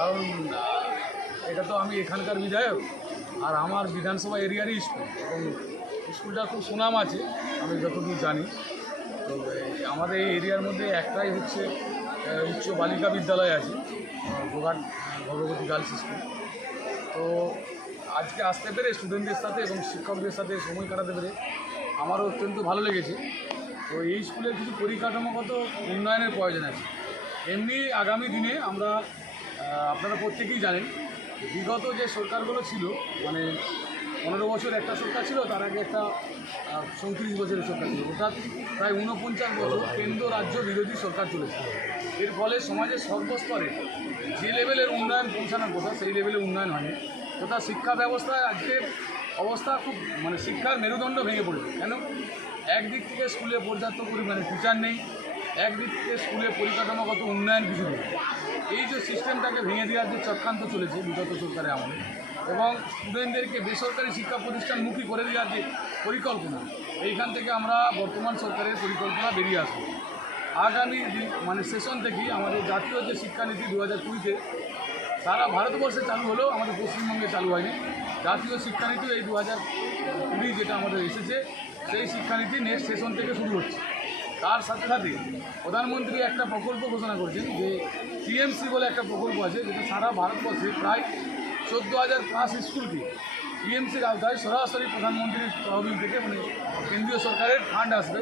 কারণ এটা তো আমি এখানকার বিধায়ক, আর আমার বিধানসভা এরিয়ারই স্কুল, এবং স্কুলটার খুব সুনাম আছে আমি যতদূর জানি। তো আমাদের এই এরিয়ার মধ্যে একটাই হচ্ছে উচ্চ বালিকা বিদ্যালয় আছে, গোঘাট ভগবতী গার্লস স্কুল। তো আজকে আসতে পেরে স্টুডেন্টদের সাথে এবং শিক্ষকদের সাথে সময় কাটাতে পেরে আমারও অত্যন্ত ভালো লেগেছে। তো এই স্কুলের কিছু পরিকাঠামোগত উন্নয়নের প্রয়োজন আছে। এমনি আগামী দিনে আমরা আপনারা প্রত্যেকেই জানেন, বিগত যে সরকারগুলো ছিল, মানে 15 বছর একটা সরকার ছিল, তার আগে একটা 34 বছরের সরকার ছিল, অর্থাৎ প্রায় 49 বছর কেন্দ্র রাজ্য বিরোধী সরকার চলেছিল। এর ফলে সমাজের সর্বস্তরে যে লেভেলের উন্নয়ন পৌঁছানোর কথা সেই লেভেলে উন্নয়ন হয়নি। তথা শিক্ষা ব্যবস্থায় আজকে অবস্থা খুব, মানে শিক্ষার মেরুদণ্ড ভেঙে পড়েছে। কেন? একদিক থেকে স্কুলে পর্যাপ্ত পরিমাণে টিচার নেই, একদিক থেকে স্কুলে পরিকাঠামোগত উন্নয়ন কিছু নেই। এই যে সিস্টেমটাকে ভেঙে দেওয়ার যে চক্রান্ত চলেছে বিগত সরকারের আমলে, এবং স্টুডেন্টদেরকে বেসরকারি শিক্ষা প্রতিষ্ঠানমুখী করে দেওয়ার যে পরিকল্পনা, এইখান থেকে আমরা বর্তমান সরকারের পরিকল্পনা বেরিয়ে আসবো। আগামী মানে সেশন থেকেই আমাদের জাতীয় যে শিক্ষানীতি 2020-তে সারা ভারতবর্ষে চালু হলেও আমাদের পশ্চিমবঙ্গে চালু হয়নি। জাতীয় শিক্ষানীতি এই 2020 যেটা আমাদের এসেছে, সেই শিক্ষানীতি নেক্সট সেশন থেকে শুরু হচ্ছে। তার সাথে সাথে প্রধানমন্ত্রী একটা প্রকল্প ঘোষণা করেছেন যে টিএমসি বলে একটা প্রকল্প আছে, যেটা সারা ভারতবর্ষে প্রায় 14,000+ স্কুলকে টিএমসির আওতায় সরাসরি প্রধানমন্ত্রীর তহবিল থেকে, মানে কেন্দ্রীয় সরকারের ফান্ড আসবে।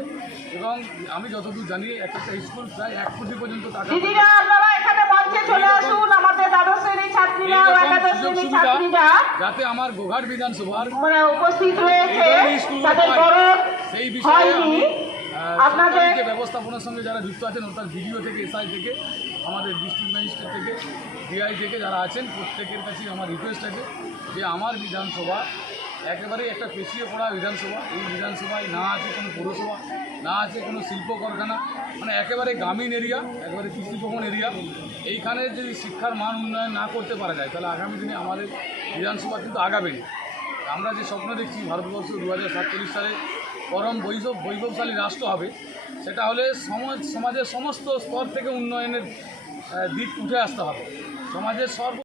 এবং আমি যতদূর জানি একটা স্কুল প্রায় 1 কোটি পর্যন্ত টাকা, যাতে আমার গোঘাট বিধানসভার উপস্থিত রয়েছে সেই বিষয়ে সরকারি যে ব্যবস্থাপনার সঙ্গে যারা যুক্ত আছেন, অর্থাৎ ভিডিও থেকে, এসআই থেকে, আমাদের ডিস্ট্রিক্ট ম্যাজিস্ট্রেট থেকে, ডিআই থেকে যারা আছেন, প্রত্যেকের কাছেই আমার রিকোয়েস্ট আছে যে আমার বিধানসভা একেবারেই একটা পেছিয়ে পড়া বিধানসভা। এই বিধানসভায় না আছে কোনো পৌরসভা, না আছে কোনো শিল্প কারখানা, মানে একেবারে গ্রামীণ এরিয়া, একেবারে কৃষিপ্রবণ এরিয়া। এইখানে যদি শিক্ষার মান উন্নয়ন না করতে পারা যায়, তাহলে আগামী দিনে আমাদের বিধানসভা কিন্তু আগাবে না। আমরা যে স্বপ্ন দেখছি ভারতবর্ষ 2047 সালে পরম বৈভবশালী রাষ্ট্র হবে, সেটা হলে সমাজের সমস্ত স্তর থেকে উন্নয়নের দিক উঠে আসতে হবে। সমাজের